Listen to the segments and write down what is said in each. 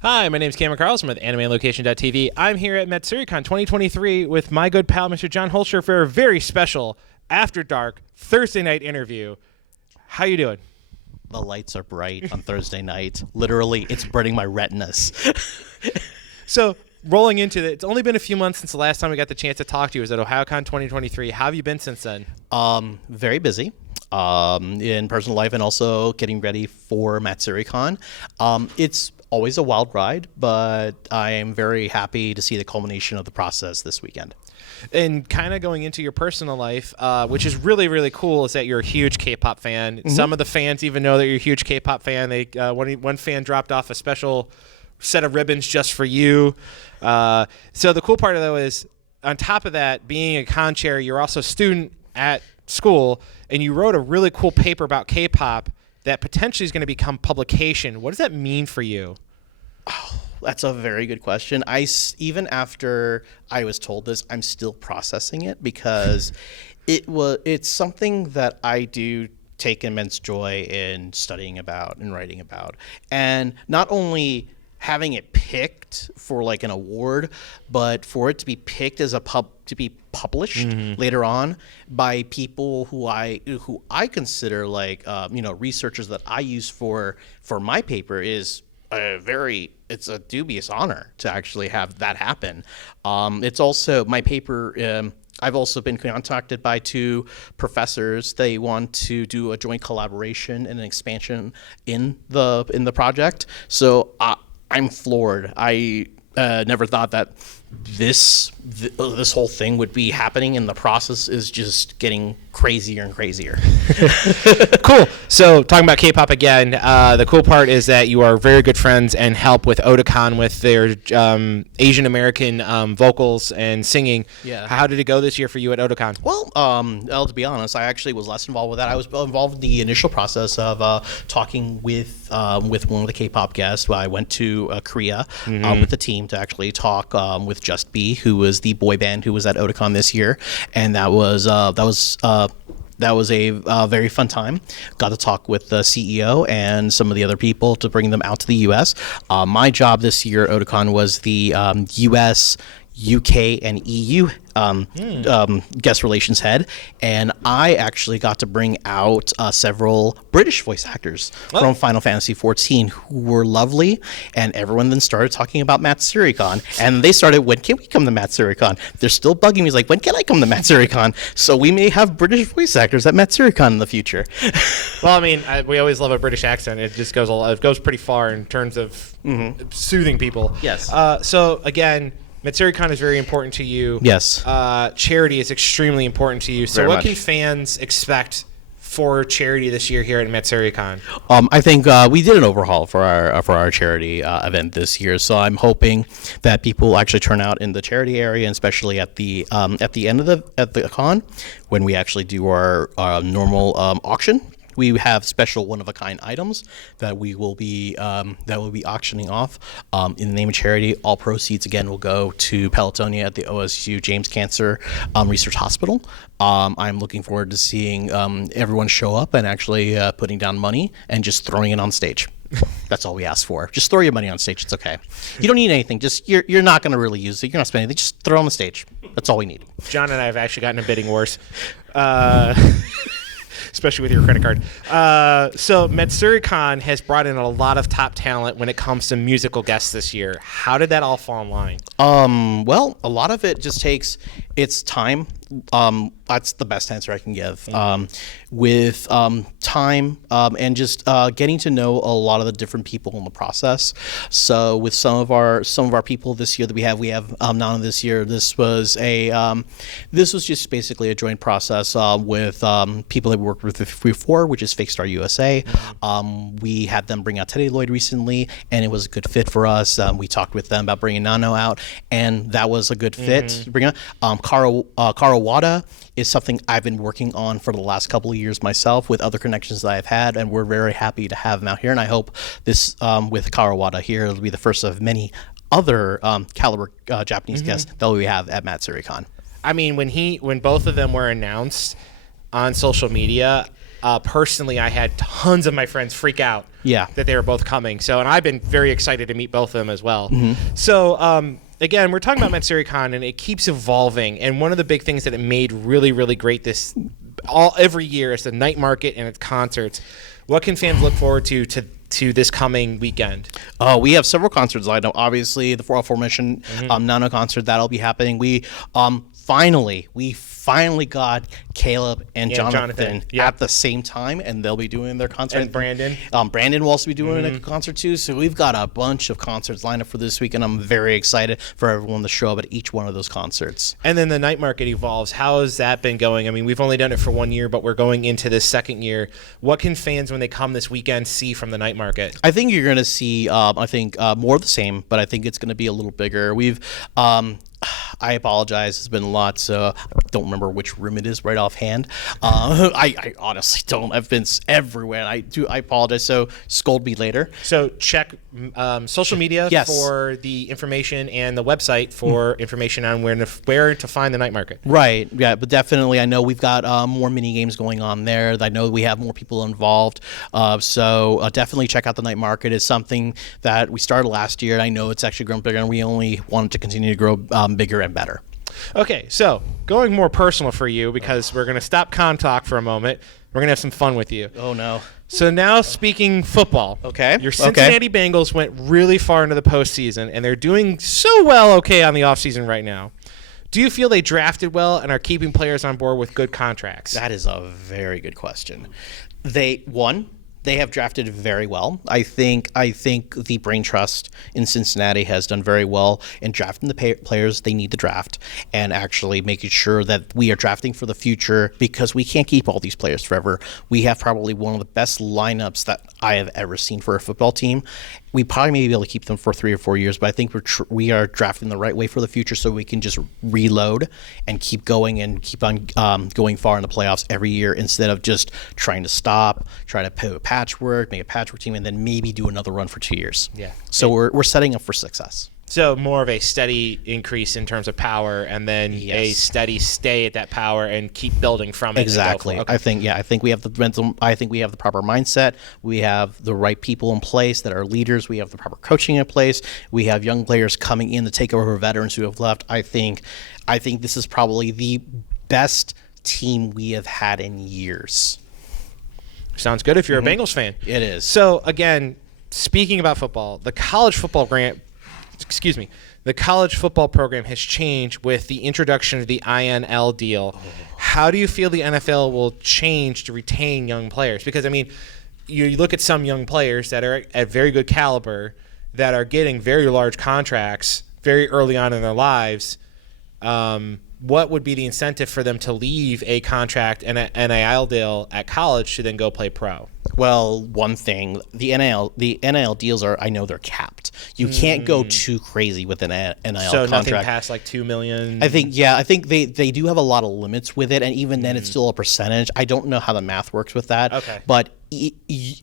Hi, my name is Cameron Carlson with AnimeLocation.tv. I'm here at Matsuricon 2023 with my good pal, Mr. John Hoelscher, for a very special After Dark Thursday Night Interview. How you doing? The lights are bright on Thursday night. Literally, it's burning my retinas. So, rolling into it, it's only been a few months since the last time we got the chance to talk to you. It was at OhioCon 2023. How have you been since then? Very busy. In personal life and also getting ready for Matsuricon. It's always a wild ride, but I am very happy to see the culmination of the process this weekend. And kind of going into your personal life, which is really, really cool, is that you're a huge K-pop fan. Mm-hmm. Some of the fans even know that you're a huge K-pop fan. They one fan dropped off a special set of ribbons just for you. So the cool part, though, is on top of that, being a con chair, you're also a student at school, and you wrote a really cool paper about K-pop that potentially is going to become publication. What does that mean for you? Oh, that's a very good question. Even after I was told this, I'm still processing it because it's something that I do take immense joy in studying about and writing about. And not only having it picked for like an award, but for it to be picked as to be published later on by people who I consider like researchers that I use for my paper is it's a dubious honor to actually have that happen. It's also my paper. I've also been contacted by two professors. They want to do a joint collaboration and an expansion in the project. So I'm floored. I never thought that this whole thing would be happening, and the process is just getting crazier and crazier. Cool. So talking about K-pop again, the cool part is that you are very good friends and help with Otakon with their Asian American vocals and singing. Yeah. How did it go this year for you at Otakon? Well, to be honest, I actually was less involved with that. I was involved in the initial process of talking with one of the K-pop guests. I went to Korea with the team to actually talk with Just B, who was the boy band who was at Otakon this year, and that was a very fun time. Got to talk with the CEO and some of the other people to bring them out to the U.S. My job this year at Otakon was the U.S., UK, and EU guest relations head, and I actually got to bring out several British voice actors from Final Fantasy XIV who were lovely, and everyone then started talking about Matsuricon, and they started, when can we come to Matsuricon? They're still bugging me, like, when can I come to Matsuricon? So we may have British voice actors at Matsuricon in the future. Well, I mean, we always love a British accent. It just goes pretty far in terms of soothing people. Yes. So again, Matsuricon is very important to you. Yes. Charity is extremely important to you. So Very what much. can fans expect for charity this year here at Matsuricon? I think we did an overhaul for our charity event this year, so I'm hoping that people will actually turn out in the charity area, and especially at the end of the con when we actually do our normal auction. We have special one-of-a-kind items that we will be auctioning off in the name of charity. All proceeds again will go to Pelotonia at the OSU James Cancer Research Hospital. I'm looking forward to seeing everyone show up and actually putting down money and just throwing it on stage. That's all we ask for. Just throw your money on stage. It's okay. You don't need anything. Just you're not going to really use it. You're not spending anything. Just throw it on the stage. That's all we need. John and I have actually gotten in bidding wars. Especially with your credit card. So Matsuricon has brought in a lot of top talent when it comes to musical guests this year. How did that all fall in line? Well, a lot of it just takes its time. That's the best answer I can give. With time and just getting to know a lot of the different people in the process. So with some of our people this year that we have Nana this year. This was just basically a joint process with people that we worked with before, which is Fake Star USA. We had them bring out Teddy Lloyd recently, and it was a good fit for us. We talked with them about bringing Nano out, and that was a good fit to bring out. Kara Wada is something I've been working on for the last couple of years myself with other connections that I've had, and we're very happy to have him out here. And I hope this, with Karawada here, it'll be the first of many other caliber Japanese guests that we have at Matsuricon. I mean, when both of them were announced on social media, personally, I had tons of my friends freak out that they were both coming. So, and I've been very excited to meet both of them as well. Mm-hmm. So, again, we're talking about Matsuricon, and it keeps evolving. And one of the big things that it made really, really great every year is the night market and its concerts. What can fans look forward to this coming weekend? We have several concerts lined up. Obviously, the aforementioned Nano concert that'll be happening. We finally got Caleb and Jonathan at the same time, and they'll be doing their concert. And Brandon. Brandon will also be doing a concert too. So we've got a bunch of concerts lined up for this week, and I'm very excited for everyone to show up at each one of those concerts. And then the night market evolves. How has that been going? I mean, we've only done it for 1 year, but we're going into this second year. What can fans, when they come this weekend, see from the night market? I think you're going to see, more of the same, but I think it's going to be a little bigger. I apologize. It's been a lot, so I don't remember which room it is right offhand. I honestly don't. I've been everywhere. And I apologize. So scold me later. So check social media for the information and the website for information on where to find the night market. Right. Yeah. But definitely, I know we've got more mini games going on there. I know we have more people involved. So definitely check out the night market. It's something that we started last year. And I know it's actually grown bigger, and we only want it to continue to grow bigger and better. Okay, so going more personal for you, because we're going to stop con talk for a moment. We're going to have some fun with you. Oh, no. So now, speaking football. Okay. Your Cincinnati Bengals went really far into the postseason, and they're doing so well on the offseason right now. Do you feel they drafted well and are keeping players on board with good contracts? That is a very good question. They have drafted very well. I think the brain trust in Cincinnati has done very well in drafting the players they need to draft, and actually making sure that we are drafting for the future, because we can't keep all these players forever. We have probably one of the best lineups that I have ever seen for a football team. We probably may be able to keep them for 3 or 4 years, but I think we are drafting the right way for the future, so we can just reload and keep going and keep on going far in the playoffs every year, instead of just trying to stop, try to make a patchwork team, and then maybe do another run for 2 years. Yeah. So we're setting up for success. So more of a steady increase in terms of power, and then a steady stay at that power and keep building from it. Exactly. Okay. I think we have the proper mindset. We have the right people in place that are leaders. We have the proper coaching in place. We have young players coming in to take over veterans who have left. I think this is probably the best team we have had in years. Sounds good if you're a Bengals fan. It is. So again, speaking about football, the college football program has changed with the introduction of the INL deal. How do you feel the NFL will change to retain young players? Because, I mean, you look at some young players that are at very good caliber that are getting very large contracts very early on in their lives. What would be the incentive for them to leave a contract and an NIL deal at college to then go play pro? Well, one thing, the NIL deals I know they're capped. You can't go too crazy with an NIL contract. So nothing past like $2 million? I think they do have a lot of limits with it, and even then it's still a percentage. I don't know how the math works with that. Okay. But it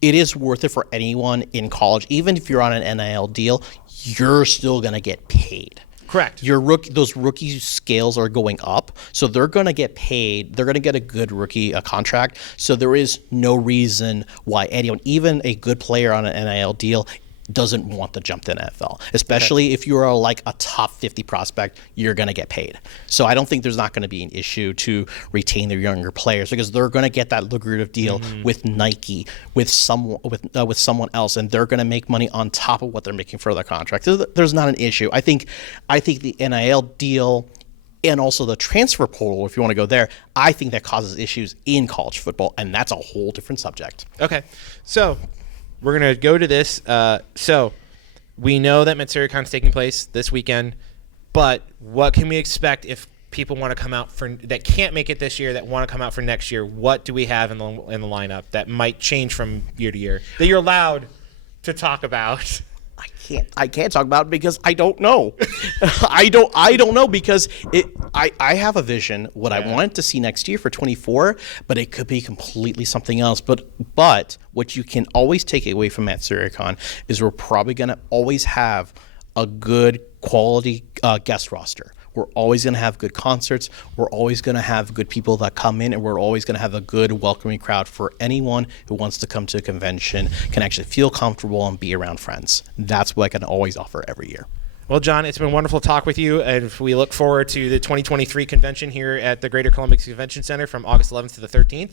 is worth it for anyone in college. Even if you're on an NIL deal, you're still going to get paid. Correct. Those rookie scales are going up, so they're going to get paid. They're going to get a good rookie contract. So there is no reason why anyone, even a good player on an NIL deal, doesn't want to jump to the NFL, especially if you're like a top 50 prospect. You're going to get paid. So I don't think there's not going to be an issue to retain their younger players, because they're going to get that lucrative deal with Nike, with someone else, and they're going to make money on top of what they're making for their contract. There's not an issue. I think the NIL deal and also the transfer portal, if you want to go there, I think that causes issues in college football, and that's a whole different subject. Okay, so we're going to go to this. So we know that Matsuricon is taking place this weekend, but what can we expect if people want to come out that can't make it this year, that want to come out for next year? What do we have in the lineup that might change from year to year that you're allowed to talk about? I can't talk about it because I don't know. I don't know, because I have a vision what I want to see next year for 24, but it could be completely something else. But what you can always take away from Matsuricon is we're probably going to always have a good quality guest roster. We're always going to have good concerts. We're always going to have good people that come in, and we're always going to have a good welcoming crowd for anyone who wants to come to a convention, can actually feel comfortable and be around friends. That's what I can always offer every year. Well, John, it's been wonderful to talk with you, and we look forward to the 2023 convention here at the Greater Columbus Convention Center from August 11th to the 13th.